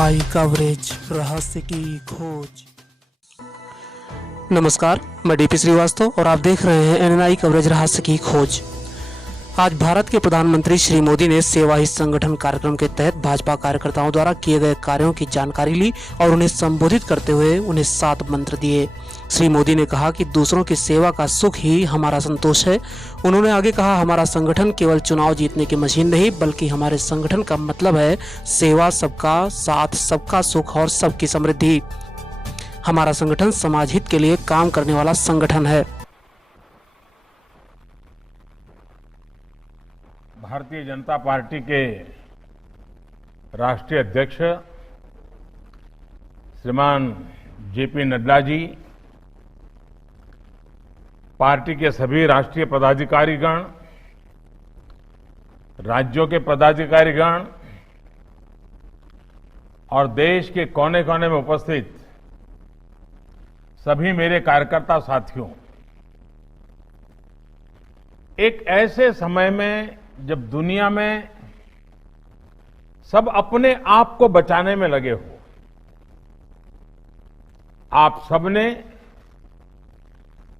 आई coverage रहस्य की खोज। नमस्कार, मैं डीपी श्रीवास्तव और आप देख रहे हैं एनएनआई कवरेज रहस्य की खोज। आज भारत के प्रधानमंत्री श्री मोदी ने सेवा ही संगठन कार्यक्रम के तहत भाजपा कार्यकर्ताओं द्वारा किए गए कार्यों की जानकारी ली और उन्हें संबोधित करते हुए उन्हें 7 मंत्र दिए। श्री मोदी ने कहा कि दूसरों की सेवा का सुख ही हमारा संतोष है। उन्होंने आगे कहा, हमारा संगठन केवल चुनाव जीतने की मशीन नहीं, बल्कि हमारे संगठन का मतलब है सेवा, सबका साथ, सबका सुख और सबकी समृद्धि। हमारा संगठन समाज हित के लिए काम करने वाला संगठन है। भारतीय जनता पार्टी के राष्ट्रीय अध्यक्ष श्रीमान जेपी नड्डा जी, पार्टी के सभी राष्ट्रीय पदाधिकारीगण, राज्यों के पदाधिकारीगण और देश के कोने कोने में उपस्थित सभी मेरे कार्यकर्ता साथियों, एक ऐसे समय में जब दुनिया में सब अपने आप को बचाने में लगे हो, आप सबने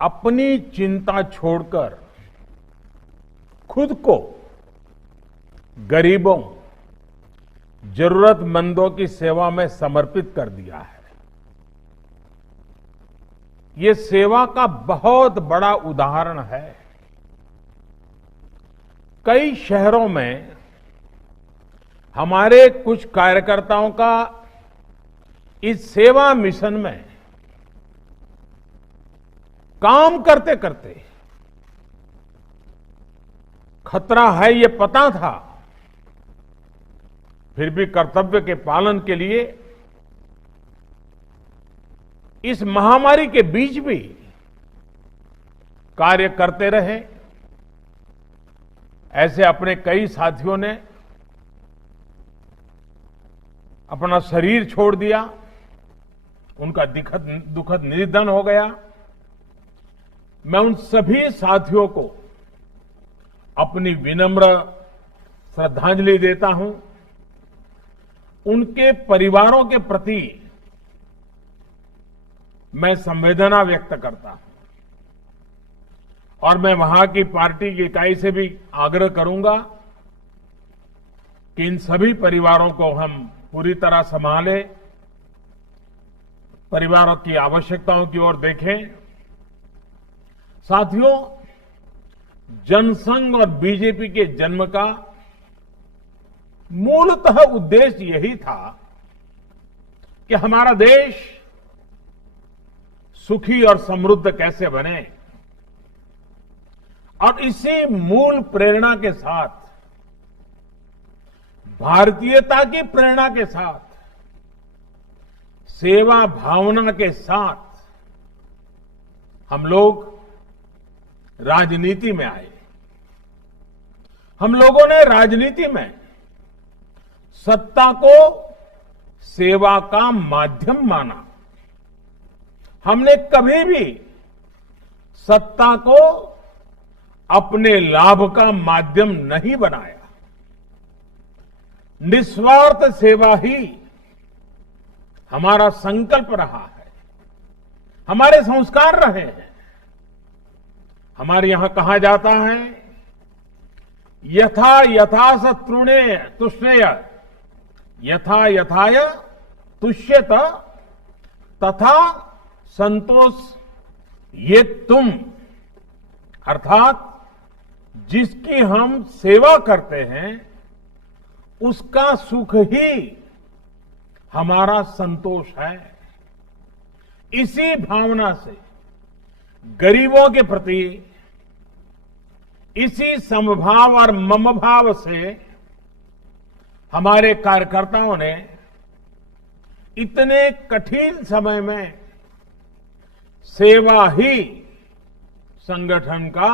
अपनी चिंता छोड़कर खुद को गरीबों, जरूरतमंदों की सेवा में समर्पित कर दिया है। ये सेवा का बहुत बड़ा उदाहरण है। कई शहरों में हमारे कुछ कार्यकर्ताओं का इस सेवा मिशन में काम करते करते खतरा है ये पता था, फिर भी कर्तव्य के पालन के लिए इस महामारी के बीच भी कार्य करते रहे। ऐसे अपने कई साथियों ने अपना शरीर छोड़ दिया, उनका दुखद निधन हो गया। मैं उन सभी साथियों को अपनी विनम्र श्रद्धांजलि देता हूं। उनके परिवारों के प्रति मैं संवेदना व्यक्त करता हूं और मैं वहां की पार्टी की इकाई से भी आग्रह करूंगा कि इन सभी परिवारों को हम पूरी तरह संभालें, परिवारों की आवश्यकताओं की ओर देखें। साथियों, जनसंघ और बीजेपी के जन्म का मूलतः उद्देश्य यही था कि हमारा देश सुखी और समृद्ध कैसे बने, और इसी मूल प्रेरणा के साथ, भारतीयता की प्रेरणा के साथ, सेवा भावना के साथ हम लोग राजनीति में आए। हम लोगों ने राजनीति में सत्ता को सेवा का माध्यम माना। हमने कभी भी सत्ता को अपने लाभ का माध्यम नहीं बनाया। निस्वार्थ सेवा ही हमारा संकल्प रहा है, हमारे संस्कार रहे हैं। हमारे यहां कहा जाता है, यथा यथास तृणे तुष्णेय, यथा यथाय तुष्यत तथा संतोष ये तुम। अर्थात जिसकी हम सेवा करते हैं उसका सुख ही हमारा संतोष है। इसी भावना से गरीबों के प्रति, इसी समभाव और मम भाव से हमारे कार्यकर्ताओं ने इतने कठिन समय में सेवा ही संगठन का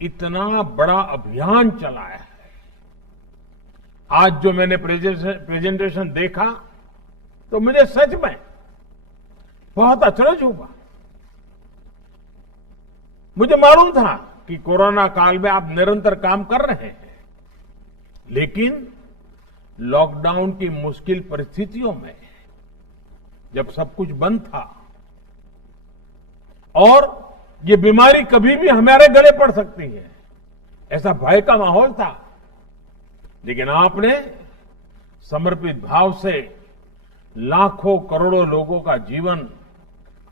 इतना बड़ा अभियान चलाया है। आज जो मैंने प्रेजेंटेशन देखा तो मुझे सच में बहुत अचरज हुआ। मुझे मालूम था कि कोरोना काल में आप निरंतर काम कर रहे हैं, लेकिन लॉकडाउन की मुश्किल परिस्थितियों में जब सब कुछ बंद था और ये बीमारी कभी भी हमारे गले पड़ सकती है, ऐसा भय का माहौल था, लेकिन आपने समर्पित भाव से लाखों करोड़ों लोगों का जीवन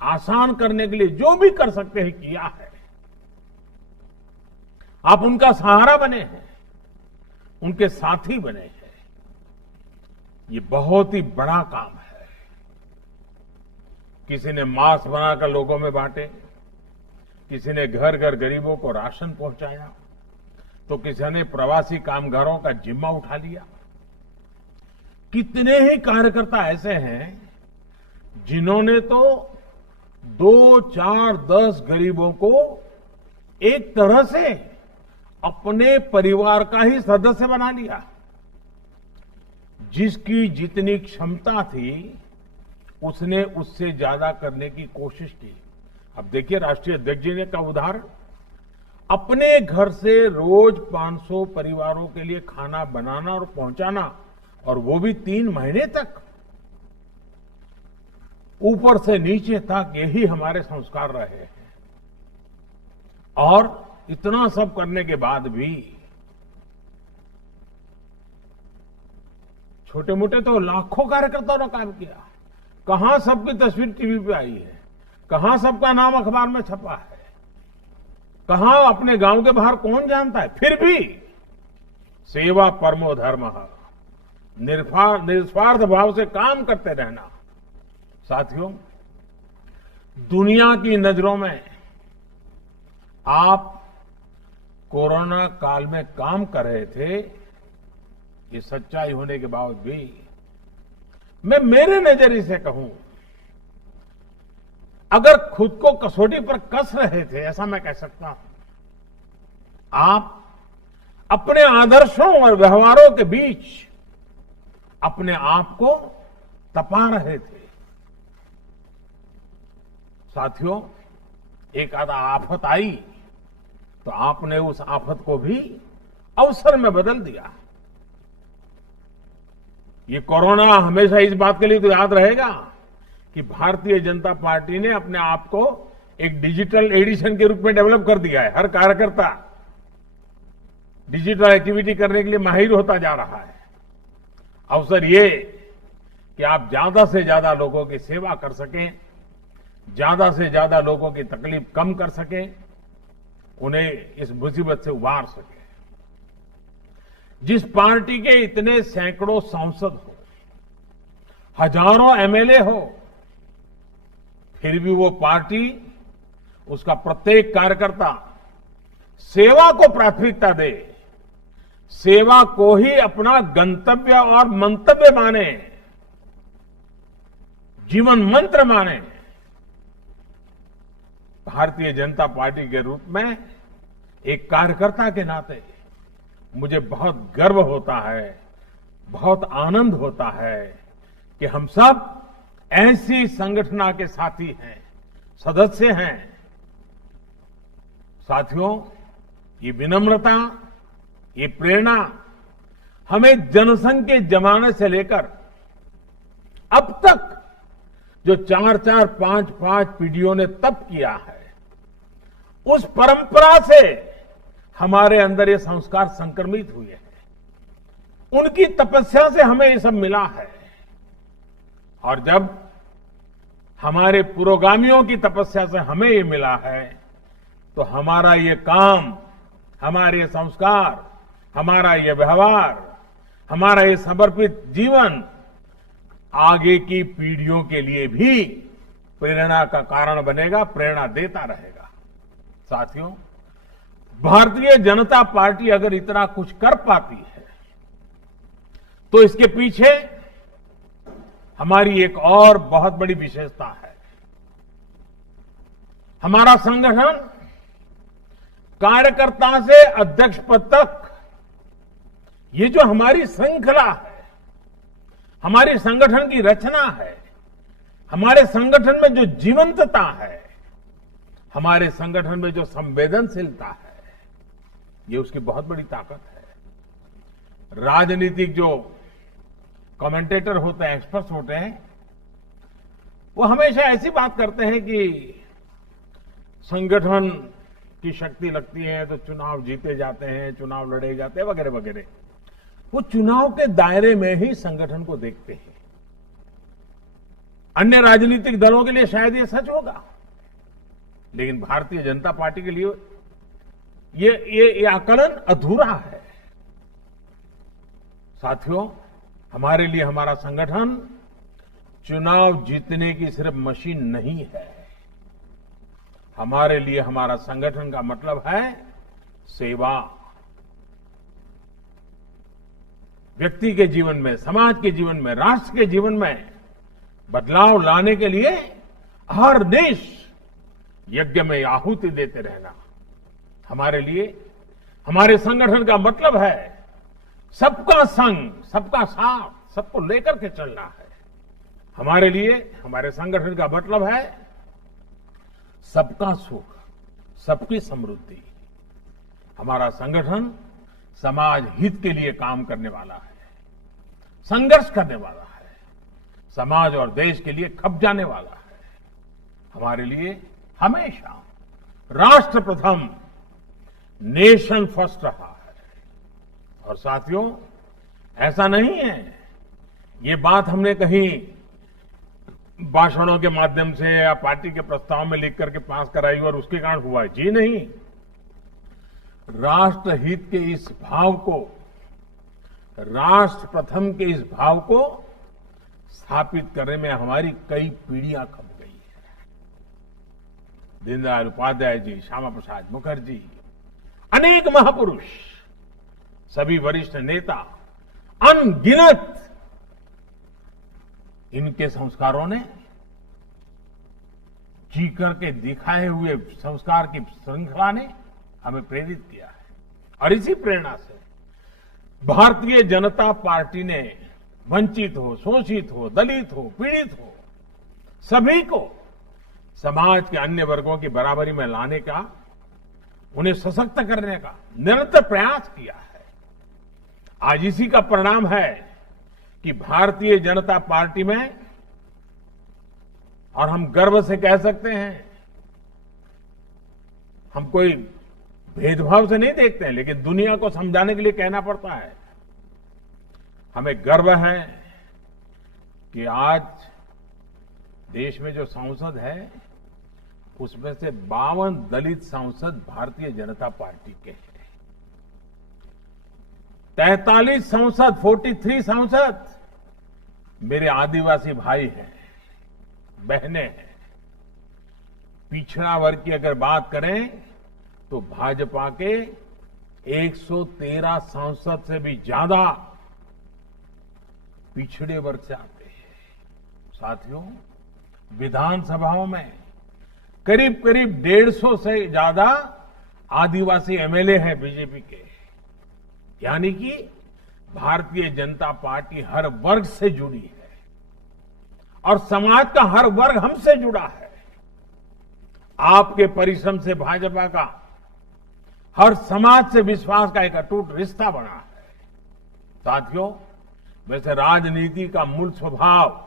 आसान करने के लिए जो भी कर सकते हैं किया है। आप उनका सहारा बने हैं, उनके साथी बने हैं। ये बहुत ही बड़ा काम है। किसी ने मास्क बनाकर लोगों में बांटे, किसी ने घर घर गरीबों को राशन पहुंचाया, तो किसी ने प्रवासी कामगारों का जिम्मा उठा लिया। कितने ही कार्यकर्ता ऐसे हैं जिन्होंने तो 2, 4, 10 गरीबों को एक तरह से अपने परिवार का ही सदस्य बना लिया। जिसकी जितनी क्षमता थी उसने उससे ज्यादा करने की कोशिश की। अब देखिए, राष्ट्रीय अध्यक्ष जी ने का उदाहरण, अपने घर से रोज 500 परिवारों के लिए खाना बनाना और पहुंचाना, और वो भी 3 महीने तक। ऊपर से नीचे तक यही हमारे संस्कार रहे हैं। और इतना सब करने के बाद भी छोटे मोटे तो लाखों कार्यकर्ताओं ने काम किया। कहां सबकी तस्वीर टीवी पे आई है, कहां सबका नाम अखबार में छपा है, कहां अपने गांव के बाहर कौन जानता है। फिर भी सेवा परमो धर्मः, निस्वार्थ भाव से काम करते रहना। साथियों, दुनिया की नजरों में आप कोरोना काल में काम कर रहे थे, ये सच्चाई होने के बावजूद भी मैं मेरे नजरिए से कहूं, अगर खुद को कसौटी पर कस रहे थे, ऐसा मैं कह सकता हूं, आप अपने आदर्शों और व्यवहारों के बीच अपने आप को तपा रहे थे। साथियों, एक आधा आफत आई तो आपने उस आफत को भी अवसर में बदल दिया। ये कोरोना हमेशा इस बात के लिए तो याद रहेगा कि भारतीय जनता पार्टी ने अपने आप को एक डिजिटल एडिशन के रूप में डेवलप कर दिया है। हर कार्यकर्ता डिजिटल एक्टिविटी करने के लिए माहिर होता जा रहा है। अवसर ये कि आप ज्यादा से ज्यादा लोगों की सेवा कर सकें, ज्यादा से ज्यादा लोगों की तकलीफ कम कर सकें, उन्हें इस मुसीबत से उबार सकें। जिस पार्टी के इतने सैकड़ों सांसद हो, हजारों एमएलए हो, फिर भी वो पार्टी, उसका प्रत्येक कार्यकर्ता सेवा को प्राथमिकता दे, सेवा को ही अपना गंतव्य और मंतव्य माने, जीवन मंत्र माने। भारतीय जनता पार्टी के रूप में एक कार्यकर्ता के नाते मुझे बहुत गर्व होता है, बहुत आनंद होता है कि हम सब ऐसी संगठना के साथी हैं, सदस्य हैं। साथियों, ये विनम्रता, ये प्रेरणा हमें जनसंघ के जमाने से लेकर अब तक जो 4-4, 5-5 पीढ़ियों ने तप किया है, उस परंपरा से हमारे अंदर ये संस्कार संक्रमित हुए हैं। उनकी तपस्या से हमें ये सब मिला है। और जब हमारे पुरोगामियों की तपस्या से हमें ये मिला है, तो हमारा ये काम, हमारे ये संस्कार, हमारा ये व्यवहार, हमारा ये समर्पित जीवन आगे की पीढ़ियों के लिए भी प्रेरणा का कारण बनेगा, प्रेरणा देता रहेगा। साथियों, भारतीय जनता पार्टी अगर इतना कुछ कर पाती है, तो इसके पीछे हमारी एक और बहुत बड़ी विशेषता है। हमारा संगठन कार्यकर्ता से अध्यक्ष पद तक, ये जो हमारी श्रृंखला है, हमारी संगठन की रचना है, हमारे संगठन में जो जीवंतता है, हमारे संगठन में जो संवेदनशीलता है, ये उसकी बहुत बड़ी ताकत है। राजनीतिक जो कमेंटेटर होते हैं, एक्सपर्ट्स होते हैं, वो हमेशा ऐसी बात करते हैं कि संगठन की शक्ति लगती है तो चुनाव जीते जाते हैं, चुनाव लड़े जाते हैं, वगैरह वगैरह। वो चुनाव के दायरे में ही संगठन को देखते हैं। अन्य राजनीतिक दलों के लिए शायद ये सच होगा, लेकिन भारतीय जनता पार्टी के लिए ये आकलन अधूरा है। साथियों, हमारे लिए हमारा संगठन चुनाव जीतने की सिर्फ मशीन नहीं है। हमारे लिए हमारा संगठन का मतलब है सेवा। व्यक्ति के जीवन में, समाज के जीवन में, राष्ट्र के जीवन में बदलाव लाने के लिए हर देश यज्ञ में आहुति देते रहना। हमारे लिए, हमारे संगठन का मतलब है सबका संग, सबका साथ, सबको लेकर के चलना है। हमारे लिए, हमारे संगठन का मतलब है सबका सुख, सबकी समृद्धि। हमारा संगठन समाज हित के लिए काम करने वाला है, संघर्ष करने वाला है, समाज और देश के लिए खप जाने वाला है। हमारे लिए हमेशा राष्ट्र प्रथम, नेशन फर्स्ट रहा है। और साथियों, ऐसा नहीं है ये बात हमने कहीं भाषणों के माध्यम से या पार्टी के प्रस्ताव में लिख करके पास कराई और उसके कारण हुआ है। जी नहीं, राष्ट्र हित के इस भाव को, राष्ट्र प्रथम के इस भाव को स्थापित करने में हमारी कई पीढ़ियां खप गई है। दीनदयाल उपाध्याय जी, श्यामा प्रसाद मुखर्जी, अनेक महापुरुष, सभी वरिष्ठ नेता, अनगिनत इनके संस्कारों ने, जी करके दिखाए हुए संस्कार की श्रृंखला ने हमें प्रेरित किया है। और इसी प्रेरणा से भारतीय जनता पार्टी ने वंचित हो, शोषित हो, दलित हो, पीड़ित हो, सभी को समाज के अन्य वर्गों की बराबरी में लाने का, उन्हें सशक्त करने का निरंतर प्रयास किया है। आज इसी का परिणाम है कि भारतीय जनता पार्टी में, और हम गर्व से कह सकते हैं, हम कोई भेदभाव से नहीं देखते हैं, लेकिन दुनिया को समझाने के लिए कहना पड़ता है, हमें गर्व है कि आज देश में जो सांसद है उसमें से 52 दलित सांसद भारतीय जनता पार्टी के हैं। 43 सांसद, 43 सांसद मेरे आदिवासी भाई हैं, बहनें हैं। पिछड़ा वर्ग की अगर बात करें तो भाजपा के 113 सांसद से भी ज्यादा पिछड़े वर्ग से आते हैं। साथियों, विधानसभाओं में करीब करीब 150 से ज्यादा आदिवासी एमएलए हैं बीजेपी के। यानी कि भारतीय जनता पार्टी हर वर्ग से जुड़ी है और समाज का हर वर्ग हमसे जुड़ा है। आपके परिश्रम से भाजपा का हर समाज से विश्वास का एक अटूट रिश्ता बना है। साथियों, वैसे राजनीति का मूल स्वभाव,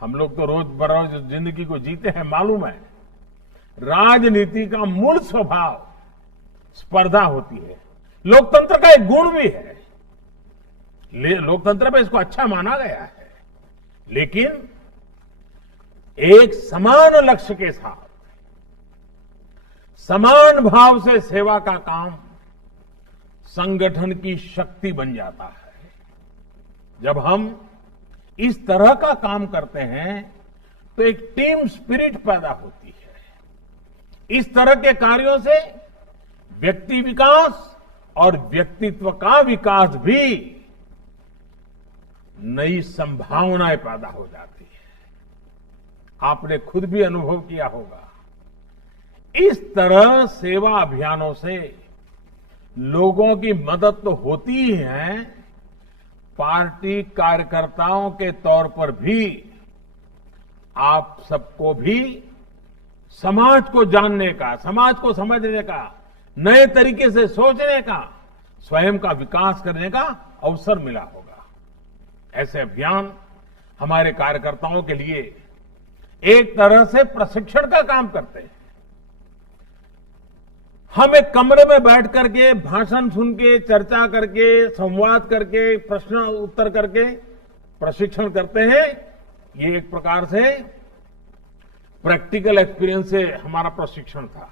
हम लोग तो रोज बरोज जिंदगी को जीते हैं, मालूम है, राजनीति का मूल स्वभाव स्पर्धा होती है। लोकतंत्र का एक गुण भी है, लोकतंत्र में इसको अच्छा माना गया है, लेकिन एक समान लक्ष्य के साथ समान भाव से सेवा का काम संगठन की शक्ति बन जाता है। जब हम इस तरह का काम करते हैं तो एक टीम स्पिरिट पैदा होती है। इस तरह के कार्यों से व्यक्ति विकास और व्यक्तित्व का विकास भी नई संभावनाएं पैदा हो जाती है। आपने खुद भी अनुभव किया होगा, इस तरह सेवा अभियानों से लोगों की मदद तो होती ही है, पार्टी कार्यकर्ताओं के तौर पर भी आप सबको भी समाज को जानने का, समाज को समझने का, नए तरीके से सोचने का, स्वयं का विकास करने का अवसर मिला होगा। ऐसे अभियान हमारे कार्यकर्ताओं के लिए एक तरह से प्रशिक्षण का काम करते हैं। हम एक कमरे में बैठ करके भाषण सुन के, चर्चा करके, संवाद करके, प्रश्न उत्तर करके प्रशिक्षण करते हैं। ये एक प्रकार से प्रैक्टिकल एक्सपीरियंस से हमारा प्रशिक्षण था।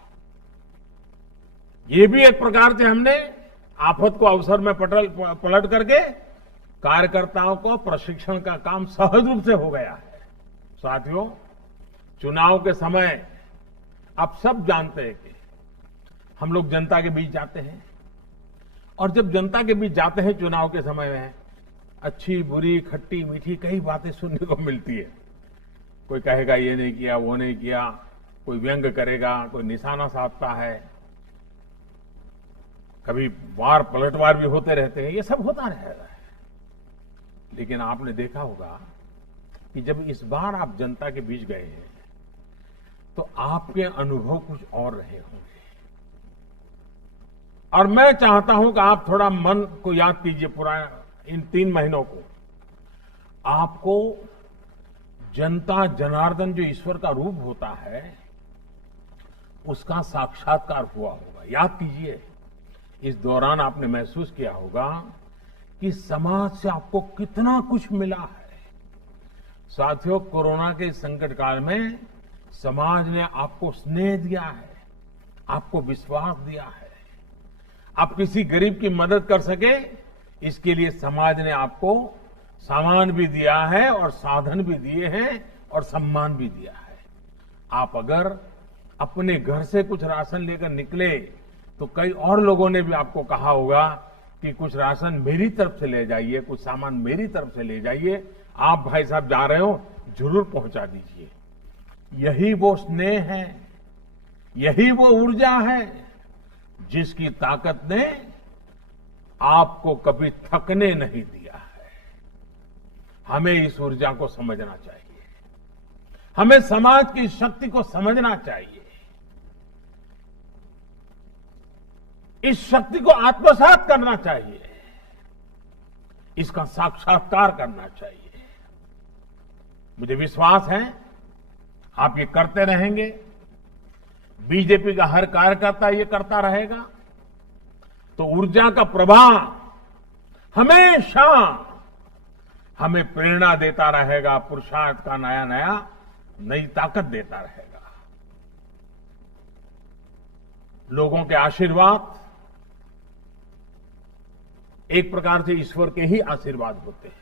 ये भी एक प्रकार से हमने आफत को अवसर में पलट करके कार्यकर्ताओं को प्रशिक्षण का काम सहज रूप से हो गया है। साथियों, चुनाव के समय आप सब जानते हैं कि हम लोग जनता के बीच जाते हैं, और जब जनता के बीच जाते हैं चुनाव के समय में अच्छी बुरी खट्टी मीठी कई बातें सुनने को मिलती है। कोई कहेगा ये नहीं किया, वो नहीं किया, कोई व्यंग करेगा, कोई निशाना साधता है, कभी वार पलटवार भी होते रहते हैं। ये सब होता रहेगा। लेकिन आपने देखा होगा कि जब इस बार आप जनता के बीच गए हैं तो आपके अनुभव कुछ और रहे होंगे। और मैं चाहता हूं कि आप थोड़ा मन को याद कीजिए, पुराना इन 3 महीनों को। आपको जनता जनार्दन जो ईश्वर का रूप होता है उसका साक्षात्कार हुआ होगा। याद कीजिए, इस दौरान आपने महसूस किया होगा कि समाज से आपको कितना कुछ मिला है। साथियों, कोरोना के संकट काल में समाज ने आपको स्नेह दिया है, आपको विश्वास दिया है। आप किसी गरीब की मदद कर सके, इसके लिए समाज ने आपको सामान भी दिया है और साधन भी दिए हैं और सम्मान भी दिया है। आप अगर अपने घर से कुछ राशन लेकर निकले तो कई और लोगों ने भी आपको कहा होगा कि कुछ राशन मेरी तरफ से ले जाइए, कुछ सामान मेरी तरफ से ले जाइए, आप भाई साहब जा रहे हो जरूर पहुंचा दीजिए। यही वो स्नेह है, यही वो ऊर्जा है जिसकी ताकत ने आपको कभी थकने नहीं दिया है। हमें इस ऊर्जा को समझना चाहिए, हमें समाज की शक्ति को समझना चाहिए, इस शक्ति को आत्मसात करना चाहिए, इसका साक्षात्कार करना चाहिए। मुझे विश्वास है आप ये करते रहेंगे, बीजेपी का हर कार्यकर्ता ये करता रहेगा, तो ऊर्जा का प्रवाह हमेशा हमें प्रेरणा देता रहेगा, पुरुषार्थ का नया नया नई ताकत देता रहेगा। लोगों के आशीर्वाद एक प्रकार से ईश्वर के ही आशीर्वाद होते हैं।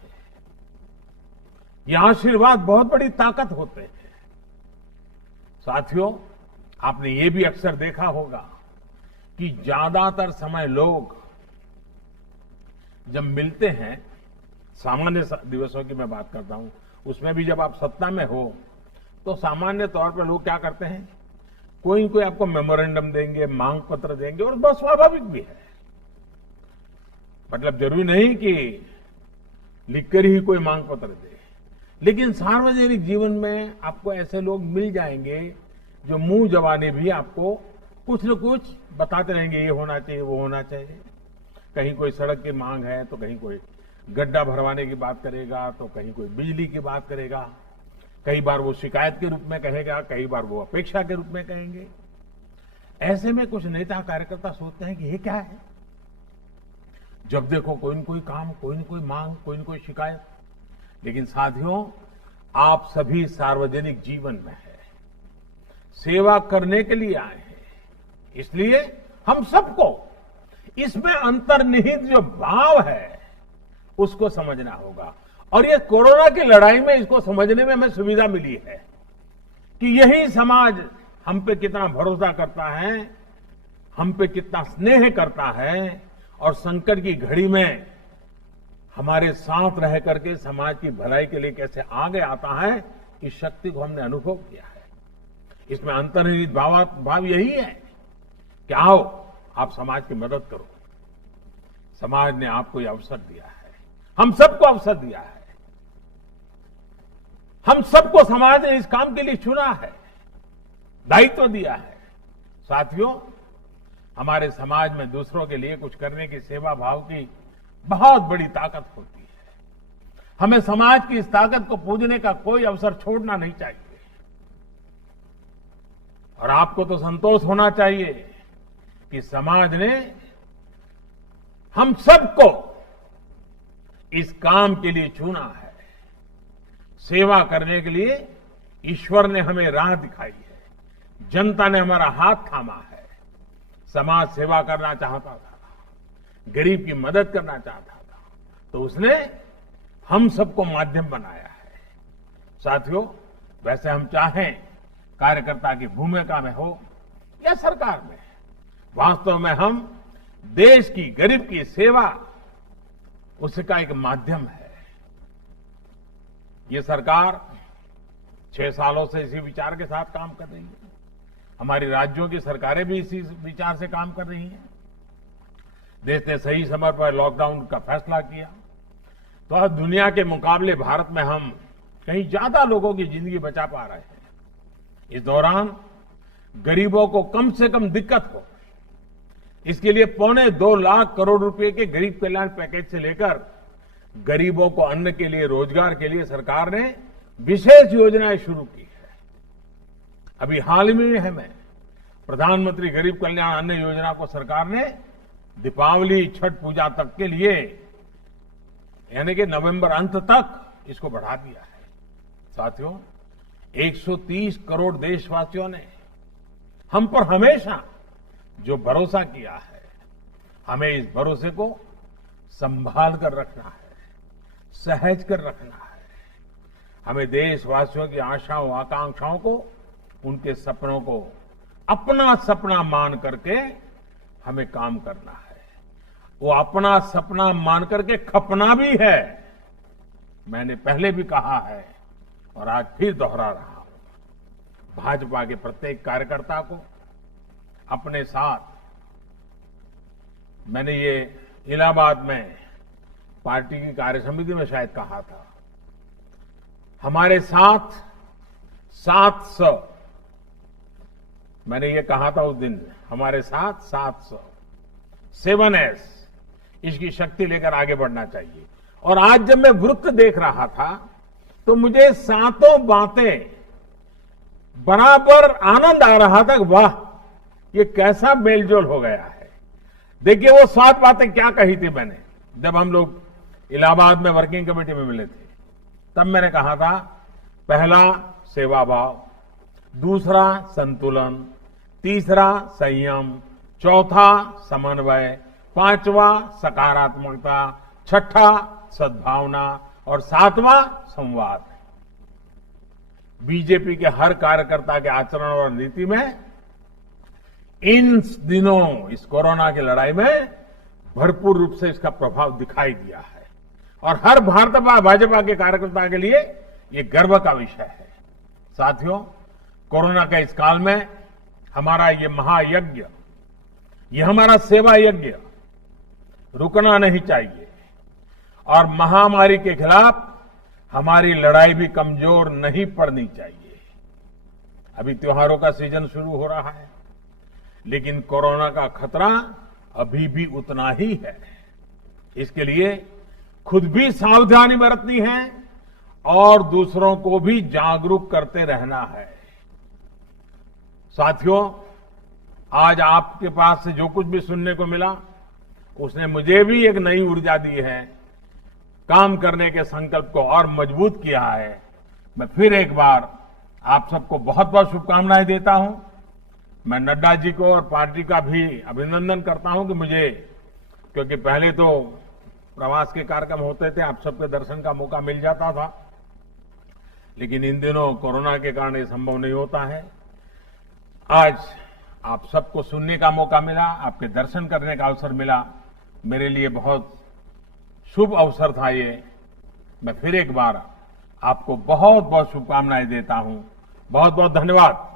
ये आशीर्वाद बहुत बड़ी ताकत होते हैं। साथियों, आपने ये भी अक्सर देखा होगा कि ज्यादातर समय लोग जब मिलते हैं, सामान्य दिवसों की मैं बात करता हूं, उसमें भी जब आप सत्ता में हो तो सामान्य तौर पर लोग क्या करते हैं, कोई न कोई आपको मेमोरेंडम देंगे, मांग पत्र देंगे, और बहुत स्वाभाविक भी है। मतलब जरूरी नहीं कि लिखकर ही कोई मांग पत्र दे, लेकिन सार्वजनिक जीवन में आपको ऐसे लोग मिल जाएंगे जो मुंह जबानी भी आपको कुछ न कुछ बताते रहेंगे, ये होना चाहिए, वो होना चाहिए। कहीं कोई सड़क की मांग है तो कहीं कोई गड्ढा भरवाने की बात करेगा, तो कहीं कोई बिजली की बात करेगा। कई बार वो शिकायत के रूप में कहेगा, कई बार वो अपेक्षा के रूप में कहेंगे। ऐसे में कुछ नेता कार्यकर्ता सोचते हैं कि ये क्या है, जब देखो कोई न कोई काम, कोई न कोई मांग, कोई न कोई शिकायत। लेकिन साथियों, आप सभी सार्वजनिक जीवन में है, सेवा करने के लिए आए हैं, इसलिए हम सबको इसमें अंतर्निहित जो भाव है उसको समझना होगा। और ये कोरोना की लड़ाई में इसको समझने में हमें सुविधा मिली है कि यही समाज हम पे कितना भरोसा करता है, हम पे कितना स्नेह करता है, और संकट की घड़ी में हमारे साथ रह करके समाज की भलाई के लिए कैसे आगे आता है, इस शक्ति को हमने अनुभव किया है। इसमें अंतर्निहित भाव यही है कि आओ आप समाज की मदद करो। समाज ने आपको यह अवसर दिया है, हम सबको अवसर दिया है, हम सबको समाज ने इस काम के लिए चुना है, दायित्व दिया है। साथियों, हमारे समाज में दूसरों के लिए कुछ करने की सेवा भाव की बहुत बड़ी ताकत होती है। हमें समाज की इस ताकत को पूजने का कोई अवसर छोड़ना नहीं चाहिए। और आपको तो संतोष होना चाहिए कि समाज ने हम सबको इस काम के लिए चुना है। सेवा करने के लिए ईश्वर ने हमें राह दिखाई है, जनता ने हमारा हाथ थामा है। समाज सेवा करना चाहता था, गरीब की मदद करना चाहता था, तो उसने हम सबको माध्यम बनाया है। साथियों, वैसे हम चाहें कार्यकर्ता की भूमिका में हो या सरकार में, वास्तव में हम देश की गरीब की सेवा उसका एक माध्यम है। ये सरकार 6 सालों से इसी विचार के साथ काम कर रही है। हमारी राज्यों की सरकारें भी इसी विचार से काम कर रही हैं। देश ने सही समय पर लॉकडाउन का फैसला किया, तो आज दुनिया के मुकाबले भारत में हम कहीं ज्यादा लोगों की जिंदगी बचा पा रहे हैं। इस दौरान गरीबों को कम से कम दिक्कत हो, इसके लिए 2.25 लाख करोड़ रुपए के गरीब कल्याण पैकेज से लेकर गरीबों को अन्न के लिए, रोजगार के लिए सरकार ने विशेष योजनाएं शुरू की है। अभी हाल ही में हमें प्रधानमंत्री गरीब कल्याण अन्न योजना को सरकार ने दीपावली, छठ पूजा तक के लिए, यानी कि नवंबर अंत तक इसको बढ़ा दिया है। साथियों, 130 करोड़ देशवासियों ने हम पर हमेशा जो भरोसा किया है, हमें इस भरोसे को संभाल कर रखना है, सहज कर रखना है। हमें देशवासियों की आशाओं, आकांक्षाओं को, उनके सपनों को अपना सपना मान करके हमें काम करना है। वो अपना सपना मान करके खपना भी है। मैंने पहले भी कहा है और आज फिर दोहरा रहा हूं, भाजपा के प्रत्येक कार्यकर्ता को अपने साथ, मैंने ये इलाहाबाद में पार्टी की कार्य समिति में शायद कहा था, हमारे साथ 700, मैंने ये कहा था उस दिन, हमारे साथ 700, 7S, इसकी शक्ति लेकर आगे बढ़ना चाहिए। और आज जब मैं वृत्त देख रहा था तो मुझे सातों बातें बराबर आनंद आ रहा था। वाह, ये कैसा मेलजोल हो गया है। देखिए वो 7 बातें क्या कही थी मैंने जब हम लोग इलाहाबाद में वर्किंग कमेटी में मिले थे। तब मैंने कहा था, पहला सेवा भाव, दूसरा संतुलन, तीसरा संयम, चौथा समन्वय, पांचवा सकारात्मकता, छठा सद्भावना और 7वां संवाद। बीजेपी के हर कार्यकर्ता के आचरण और नीति में इन दिनों, इस कोरोना की लड़ाई में भरपूर रूप से इसका प्रभाव दिखाई दिया है। और हर भाजपा के कार्यकर्ता के लिए ये गर्व का विषय है। साथियों, कोरोना के इस काल में हमारा ये महायज्ञ, ये हमारा सेवा यज्ञ रुकना नहीं चाहिए। और महामारी के खिलाफ हमारी लड़ाई भी कमजोर नहीं पड़नी चाहिए। अभी त्योहारों का सीजन शुरू हो रहा है, लेकिन कोरोना का खतरा अभी भी उतना ही है। इसके लिए खुद भी सावधानी बरतनी है और दूसरों को भी जागरूक करते रहना है। साथियों, आज आपके पास से जो कुछ भी सुनने को मिला, उसने मुझे भी एक नई ऊर्जा दी है, काम करने के संकल्प को और मजबूत किया है। मैं फिर एक बार आप सबको बहुत बहुत शुभकामनाएं देता हूं। मैं नड्डा जी को और पार्टी का भी अभिनंदन करता हूं कि मुझे, क्योंकि पहले तो प्रवास के कार्यक्रम होते थे, आप सबके दर्शन का मौका मिल जाता था, लेकिन इन दिनों कोरोना के कारण ये संभव नहीं होता है। आज आप सबको सुनने का मौका मिला, आपके दर्शन करने का अवसर मिला, मेरे लिए बहुत शुभ अवसर था ये। मैं फिर एक बार आपको बहुत बहुत शुभकामनाएं देता हूं। बहुत बहुत धन्यवाद।